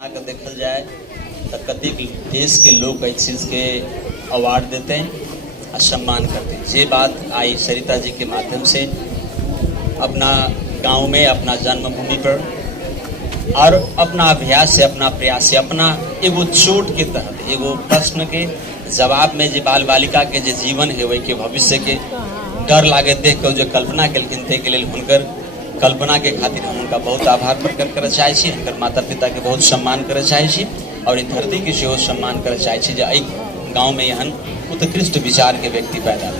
अगर देखल जाए तो कतिक देश के लोग इस चीज़ के अवार्ड देते हैं और सम्मान करते हैं। ये बात आई सरिता जी के माध्यम से अपना गांव में, अपना जन्मभूमि पर और अपना अभ्यास से, अपना प्रयास से, अपना एगो चोट के तहत एगो प्रश्न के जवाब में जो बाल बालिका के जो जीवन है वही के भविष्य के डर लागे देख कर जो कल्पना केलखिन के लिए हुनकर कल्पना के खातिर हम उनका बहुत आभार प्रकट करे चाहे छी, हुनकर माता पिता के बहुत सम्मान करे चाहे छी और इन धरती के सेहो सम्मान करे चाहे छी जे गाँव में एहन उत्कृष्ट विचार के व्यक्ति पैदा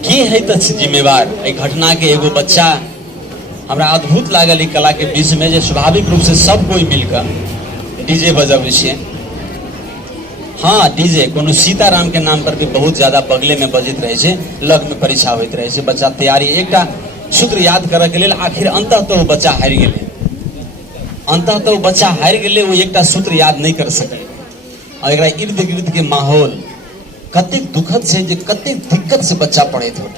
की है तो जिम्मेवार। घटना के एगो बच्चा हमरा अद्भुत लागल कला के बीच में जो स्वाभाविक रूप से सब कोई मिलकर डीजे बजावे छे। हाँ, डीजे कोनो सीताराम के नाम पर भी बहुत ज्यादा बगले में बजित रहे छे, लग में परीक्षा होइत रहे छे, बच्चा तैयारी एकटा सूत्र याद करे के लेल आखिर अंतः तो वो बच्चा हार गेले, अंतः तो वो बच्चा हार गेले, वो एकटा सूत्र याद नहीं कर सके और एकरा इर्द गिर्द के माहौल कतेक दुखद से जे कतेक दिक्कत से बच्चा पढ़ैत हो,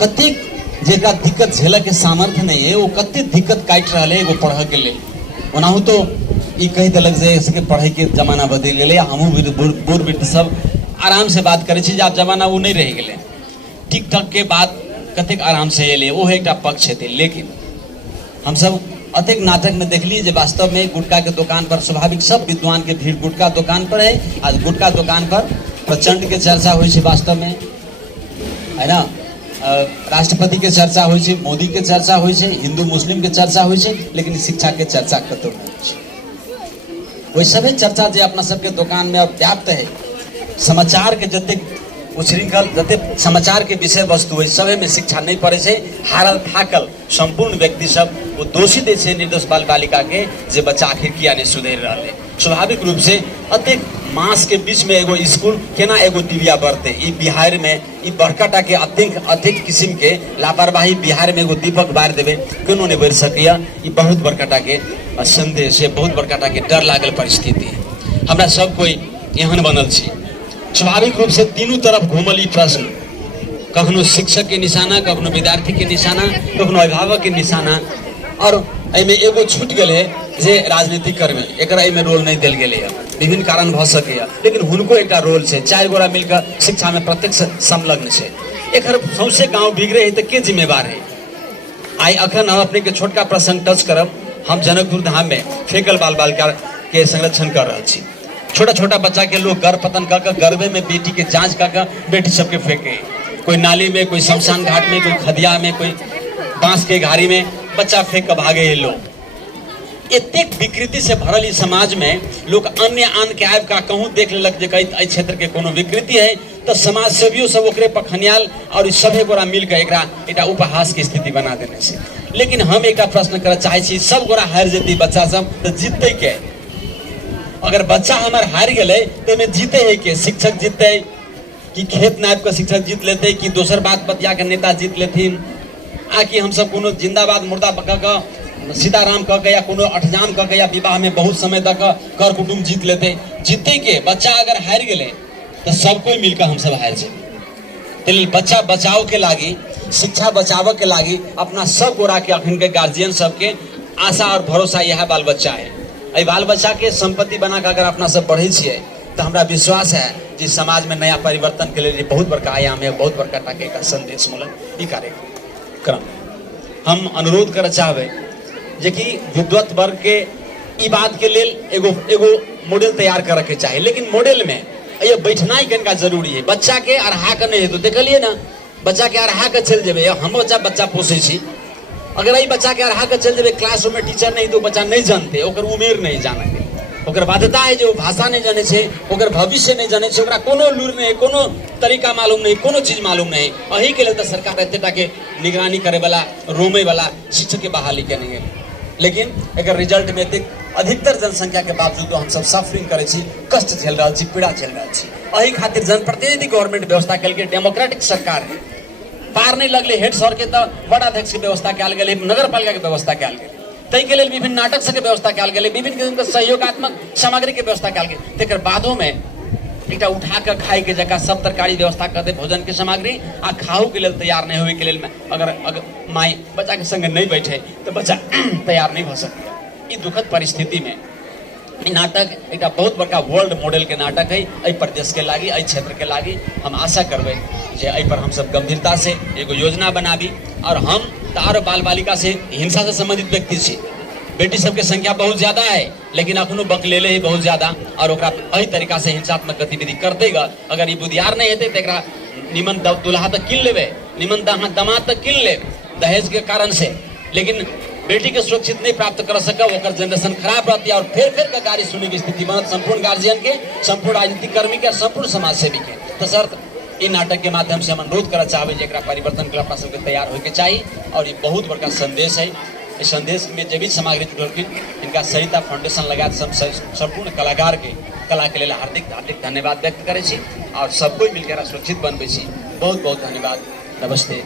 कतेक जेकरा दिक्कत झेले के सामर्थ्य नहीं है वो कतेक दिक्कत काट रहा है एगो पढ़ के लिए। ओनाहु तो ई कही देलक जे इसके पढ़े के जमाना बदल गेले, हमहूँ बूढ़ वृद्ध सब आराम से बात करे छी, आब जमाना वो नहीं रह गेले, टिकटॉक के बाद कतेक आराम से एले वो है एक पक्ष है। लेकिन हम सब अतेक नाटक में देखलिए जे वास्तव में गुटखा के दुकान पर स्वाभाविक सब विद्वान के भीड़ गुटखा दुकान पर है। आज गुटखा दुकान पर प्रचंड के चर्चा हो, वास्तव में है ना, राष्ट्रपति के चर्चा हो, मोदी के चर्चा हो, हिंदू मुस्लिम के चर्चा हो, लेकिन शिक्षा के चर्चा कतौ नहीं। वही सभी चर्चा जो अपना सबके दुकान में व्याप्त है। समाचार के जते उछृंखल जते समाचार के विषय वस्तु है सभी में शिक्षा नहीं पड़े से हारल थाकल संपूर्ण व्यक्ति सब वो दोषी दे से निर्दोष बाल बालिका के जे बच्चा आखिर किया नहीं सुधर रहे। स्वाभाविक रूप से अतेक मास के बीच में एगो स्कूल केना एगो दिव्या बढ़ते ई बिहार में ई बड़काटा के अत्यंत किस्म के लापरवाही बिहार में एगो दीपक बार देवे क्यों नहीं बढ़ सकिया। ई बहुत बड़काटा के संदेश है, बहुत बड़काटा के डर लागल परिस्थिति है। हमरा सब कोई एहन बनल छी, स्वाभाविक रूप से तीनों तरफ घूमल ई प्रश्न, कखनो शिक्षक के निशाना, कखनो विद्यार्थी के निशाना, कखनो अभिभावक के निशाना और एमे एगो छूट गए जे राजनीतिक कर्मी एकरा एमे रोल नहीं दिल गए, विभिन्न कारण भ सके, लेकिन हुनको एक रोल है। 4 गोरा मिलकर शिक्षा में प्रत्यक्ष संलग्न है। एकर सौंसे गाँव बिगड़े है तो के जिम्मेवार है। आई अखन हम अपने के छोटका प्रसंग टच करब। हम जनकपुर धाम में फेकल बाल बालिका के संरक्षण कर रहे छी। छोटा छोटा बच्चा के लोग गर्भपतन कर गर्भे में बेटी के जांच कर बेटी सबके फेंके, कोई नाली में, कोई शमशान घाट में, कोई खदिया में, कोई बांस के घाड़ी में बच्चा फेंक कर भागे। ये लोग एतेक विकृति से भरल समाज में लोग अन्य आन के आब का कहूँ देख लेलक जे कई क्षेत्र के कोनो विकृति है तो समाज सेवियों सब ओकरे पखनियाल और सभे गोरा मिलकर एक उपहास की स्थिति बना देने से। लेकिन हम एक प्रश्न कर चाहे छी, सब गोरा हार जेती बच्चा सब तो जीतते के? अगर बच्चा हमार हार गए तो जीते है के? शिक्षक जीतते कि खेत नायब का शिक्षक जीत लेते कि दोसर बात बतिया के नेता जीत लेथिन, आकि हम सब कोनो जिंदाबाद मुर्दा कह सीताराम कह या कोनो अठजाम कह या विवाह में बहुत समय तक कर कुटुम्ब जीत लेते? जीते के? बच्चा अगर हार गए तो सब कोई मिलकर हम सब हार जाए। बच्चा बचाव के लागी, शिक्षा बचाव के लागी अपना सब गोरा के अखन के गार्जियन सबके आशा और भरोसा यह बाल बच्चा है। अई बाल बच्चा के संपत्ति बना कर अगर अपना सब बढ़े छे तो हमारा विश्वास है कि समाज में नया परिवर्तन के लिए बहुत बड़का आयाम है, बहुत बड़का टाके का संदेश मूलक ई कार्यक्रम हम अनुरोध कर चाहबे जे कि विद्वत वर्ग के ई बात के लेल एगो मॉडल तैयार कर के चाहिए। लेकिन मॉडल में ये बैठना ही कनिका जरूरी है। बच्चा के अरहा के नहीं तो देखलिए ना, बच्चा के अरहा के चल जेबे, हम बच्चा पोसे छी, अगर ये बच्चा के अरहा के चल जेबे क्लासरूम में टीचर नहीं तो बच्चा नहीं जानते, ओकर उमेर नहीं जाने, ओकर बाध्यता है जो भाषा नहीं जाने छे, ओकर भविष्य नहीं जाने छे, ओकरा कोनो लूर नहीं, कोनो तरीका मालूम नहीं, कोनो चीज मालूम नहीं। अही के लिए तो सरकार एतेटा के निगरानी करे वाला, रोमे वाला शिक्षक के बहाली केने है। लेकिन एक रिजल्ट में अधिकतर जनसंख्या के बावजूद हम सब सफरिंग करे छी, कष्ट झेल रहा छी, पीड़ा झेल रहा छी। अही खातिर जनप्रतिनिधि गवर्नमेंट व्यवस्था कल के डेमोक्रेटिक सरकार है, पार नहीं लगले हेड सर के तो बड़ा अध्यक्ष के व्यवस्था कल गए, नगर पालिका के व्यवस्था कल गए, तई के लिए विभिन्न नाटक सबके व्यवस्था कल गए, विभिन्न किस्म के सहयोगात्मक सामग्री के व्यवस्था कल गए। तेकर बादों में एक उठा कर खाए के जगह सब तरकारी व्यवस्था कर दे, भोजन के सामग्री आ खाऊ के लिए तैयार नहीं हुए के लिए अगर माई बच्चा के संग नहीं बैठे तो बच्चा तैयार नहीं हो सकता। ई दुखद परिस्थिति में ई नाटक एक बहुत बड़का वर्ल्ड मॉडल के नाटक है। एहि प्रदेश के लागी, एहि क्षेत्र के लागी हम आशा करबे जे एहि पर हम सब गंभीरता से एगो योजना बनाबी। और हम तार बाल बालिका से हिंसा से संबंधित व्यक्ति छी, बेटी सबके संख्या बहुत ज्यादा है, लेकिन अखनो बकलेले है बहुत ज्यादा, और ओकरा एहि तरीका से हिंसात्मक गतिविधि कर देगा। अगर ई बुधियार नहीं हेते तो एकरा निमन दुल्हा तक किन लेबे, निमन दामाद तक किन ले दहेज के कारण से, लेकिन बेटी के सुरक्षित नहीं प्राप्त कर सका, ओकर जनरेशन खराब रहती है और फिर का गाड़ी सुनने की स्थिति बनत संपूर्ण गार्जियन के, संपूर्ण राजनीतिक कर्मी के, संपूर्ण समाज सेवी के। तो सर इ नाटक के माध्यम से हम अनुरोध करना चाहबे जे एकरा परिवर्तन के अपना सबके तैयार होके चाहिए। और ये बहुत बड़का संदेश है। इस संदेश में जे भी सामग्री जुड़लखिन इनका सरिता फाउंडेशन लगात संपूर्ण कलाकार के कला के लिए हार्दिक हार्दिक धन्यवाद व्यक्त करे छी और सब कोई मिलकर सुरक्षित बनबे छी। बहुत बहुत धन्यवाद। नमस्ते।